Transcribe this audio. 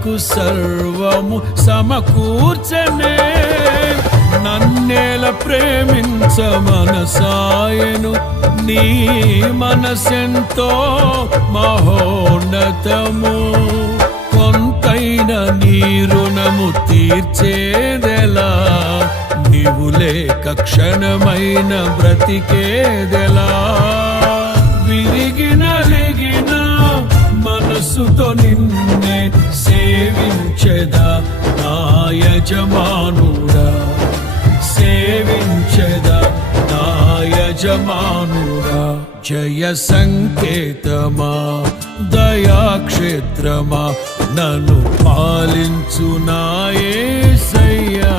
నాకు సర్వము సమకూర్చనే. నన్నేల ప్రేమించ మనసాయను, నీ మనసెంతో మహోన్నతము. కొంతైన నీ రుణము తీర్చేదెలా, నీవు లేక క్షణమైన బ్రతికేదెలా. విరిగిన నలిగిన మనసుతో నిన్నే సేవించెదా నా యజమానుడా, సేవించెదా నా యజమానుడా. జయ సంకేతమా దయాక్షేత్రమా, నన్ను పాలించు నా యేసయ్యా.